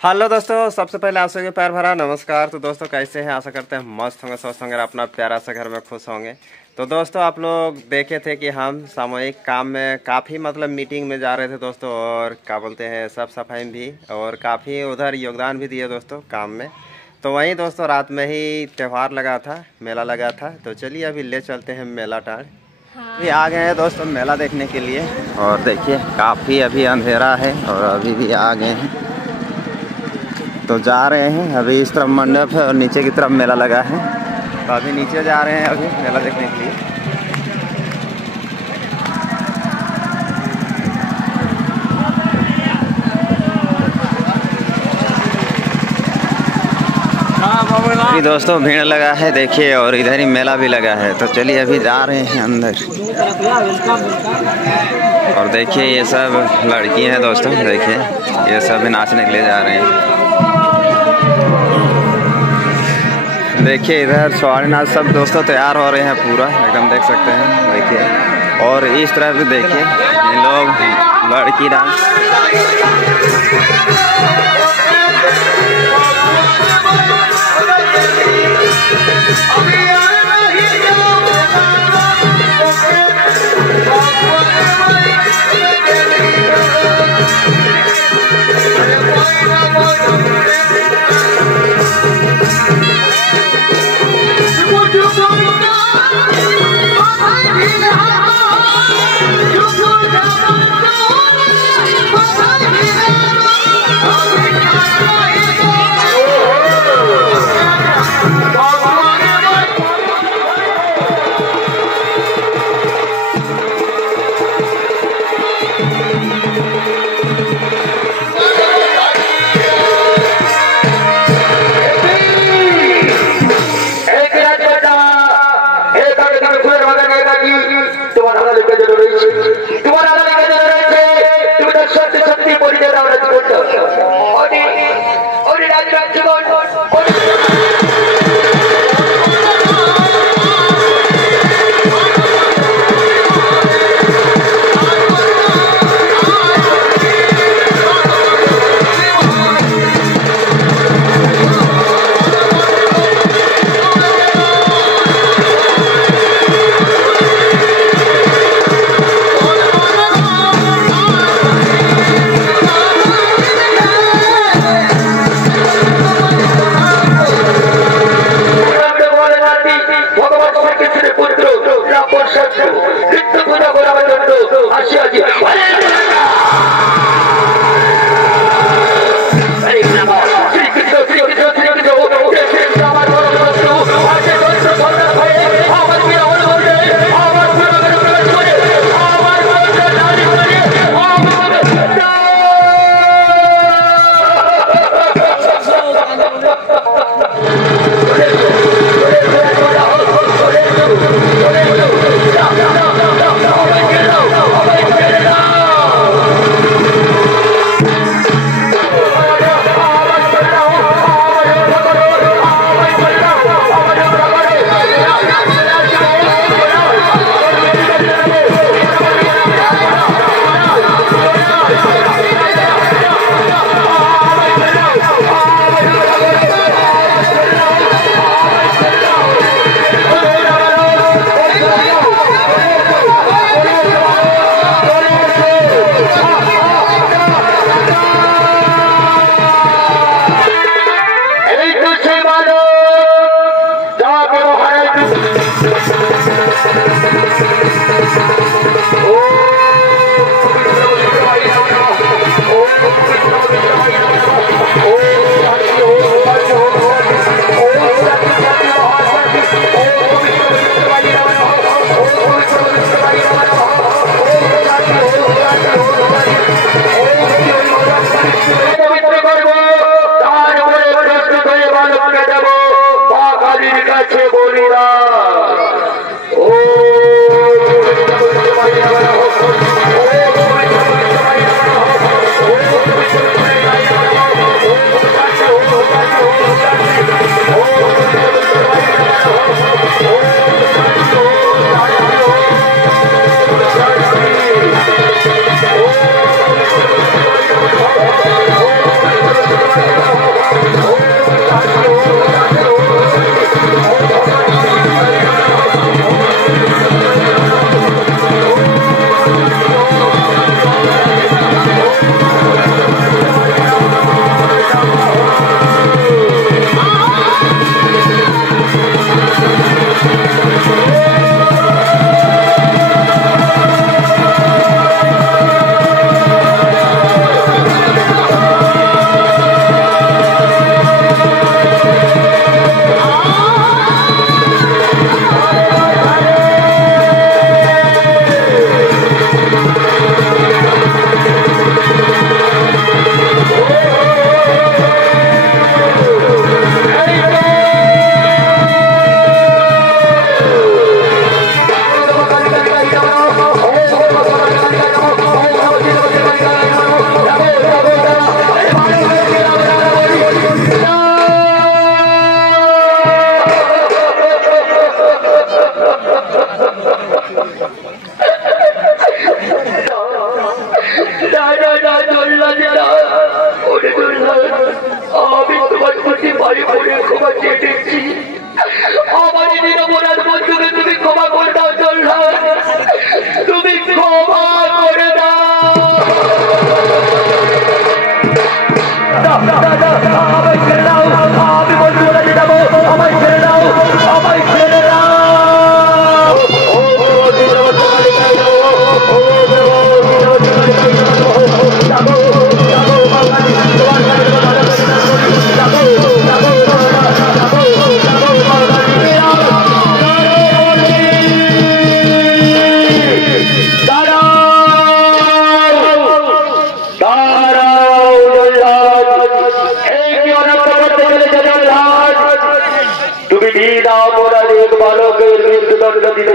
Hello दोस्तों, सबसे पहले आप सभी प्यार भरा नमस्कार। तो दोस्तों कैसे हैं? आशा करते हैं मस्त होंगे, स्वस्थ होंगे, अपना प्यारा सा घर में खुश होंगे। तो दोस्तों आप लोग देखे थे कि हम सामूहिक काम में काफ़ी मीटिंग में जा रहे थे दोस्तों, और क्या बोलते हैं साफ सफाई में भी, और काफ़ी उधर योगदान भी दिए दोस्तों काम में। तो वहीं दोस्तों रात में ही त्यौहार लगा था, मेला लगा था। तो चलिए अभी ले चलते हैं मेला टाड़। अभी आ गए हैं दोस्तों मेला देखने के लिए, और देखिए काफ़ी अभी अंधेरा है और अभी भी आ गए हैं। तो जा रहे हैं अभी, इस तरफ मंडप है और नीचे की तरफ मेला लगा है। तो अभी नीचे जा रहे हैं अभी मेला देखने के लिए। अभी दोस्तों भीड़ लगा है देखिए, और इधर ही मेला भी लगा है। तो चलिए अभी जा रहे हैं अंदर। और देखिए ये सब लड़की हैं दोस्तों, देखिए ये सब नाचने के लिए जा रहे हैं। देखिए इधर स्वारीनाथ सब दोस्तों तैयार हो रहे हैं पूरा एकदम, देख सकते हैं देखिए। और इस तरफ भी देखिए ये लोग लड़की डांस।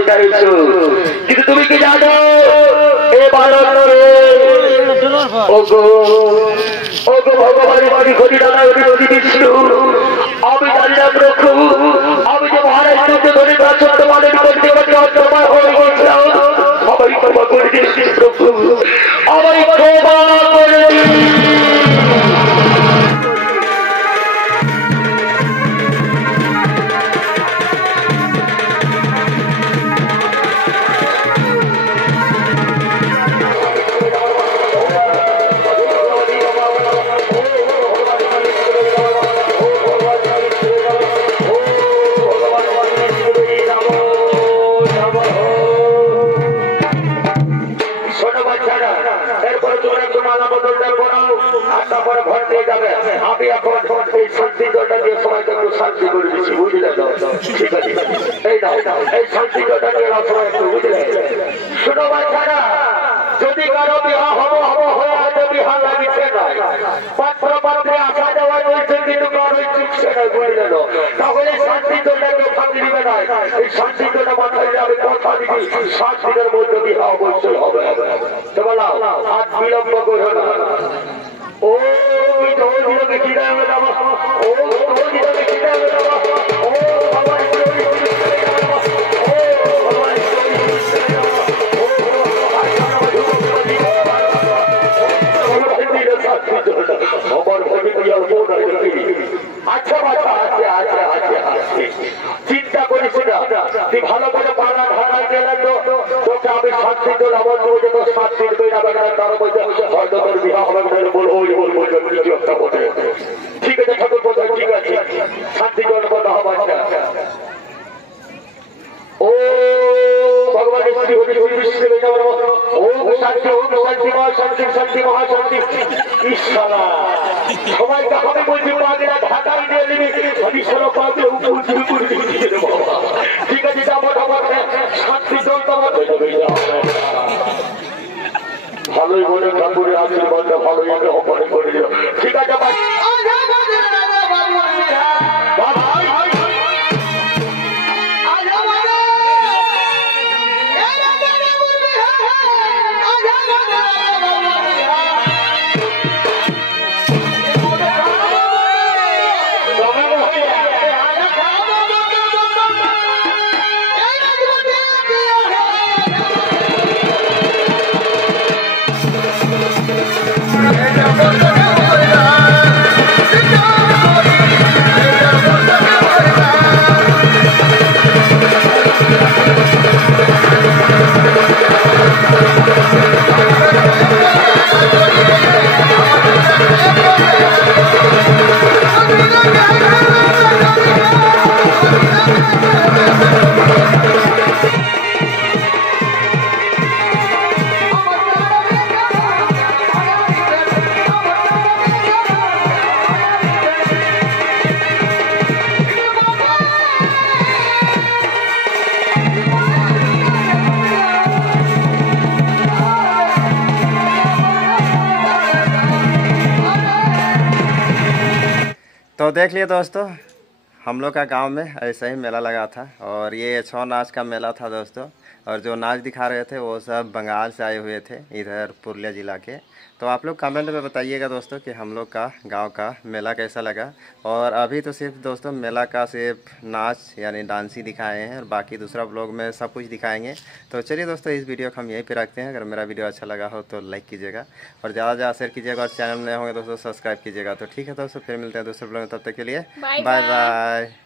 চাইছো, কিন্তু তুমি কি জানো এবার ওগো ওগো ভগবানের বাড়ি ঘটি দাঁড়া অধিপতি বিষ্ণু, আমি জানি না প্রভু, আমি যে মহারাষ্ট্রকে ধরে ছোট্ট মানে তোমার হয়ে গেছিলাম, আমারই ক্ষমা করে দিয়েছি প্রভু, আমারই ক্ষমা করে যদি কারো বিবাহ হয়ে হয়তো বিবাহ লাগিছে নয়, পাত্র পাত্রে আসা দেওয়া রয়েছে, কিন্তু কারোই চুকছে নয়, বুঝলেন? তাহলে শান্তি জোটাকে ফাঁকি দিবে নয়, এই শান্তি জোটা মাথায় আমি কথা দিবি 7 দিনের মধ্যে বিবাহ অবশ্যই হবে। তো বলা আজ বিলম্ব করো না। ও দিনকে কি দেবে বাবা, ও দিনকে কি দেবে বাবা, ও বাবা আচ্ছা বাচ্চা আছে আছে আছে আছে, চিন্তা করিস না, তুই ভালো করে পাড়া ঢাকা গেলে তো তোকে আমি শান্তি তোর আমার মধ্যে তো শান্তি তৈরি হবে না, তার মধ্যে হয়তো তোর বিবাহ হবে না, বলবো কিছু একটা বলতে। ঠিক আছে ঠাকুর বোঝায়, ঠিক আছে, শান্তি তোর কথা হবে। ও ভগবানের শ্রী হরি হরি বিষ্ণু ওম শান্তি মহাশান্তি শান্তি মহাশান্তি। ঈশ্বরা সবাইকে হবে বলছি পাগলা ঢাকাই দিয়ে নিবি, আমি সরো পাগলে ঠিক আছে, যাবো শান্তি চলতে ভালোই বলে ঠাকুরের আশীর্বাদটা ভালোই অপরে করে দিল। ঠিক আছে तो देख लिए दोस्तों, हम लोग का गांव में ऐसा ही मेला लगा था और ये छौ नाच का मेला था दोस्तों। और जो नाच दिखा रहे थे वो सब बंगाल से आए हुए थे, इधर पुरुलिया ज़िला के। तो आप लोग कमेंट में बताइएगा दोस्तों कि हम लोग का गांव का मेला कैसा लगा। और अभी तो सिर्फ दोस्तों मेला का सिर्फ नाच यानी डांस ही दिखाए हैं, और बाकी दूसरा ब्लॉग में सब कुछ दिखाएंगे। तो चलिए दोस्तों, इस वीडियो को हम यहीं पे रखते हैं। अगर मेरा वीडियो अच्छा लगा हो तो लाइक कीजिएगा और ज़्यादा से ज़्यादा शेयर कीजिएगा, और चैनल नए होंगे दोस्तों सब्सक्राइब कीजिएगा। तो ठीक है दोस्तों, फिर मिलते हैं दूसरे ब्लॉग में, तब तक के लिए बाय बाय।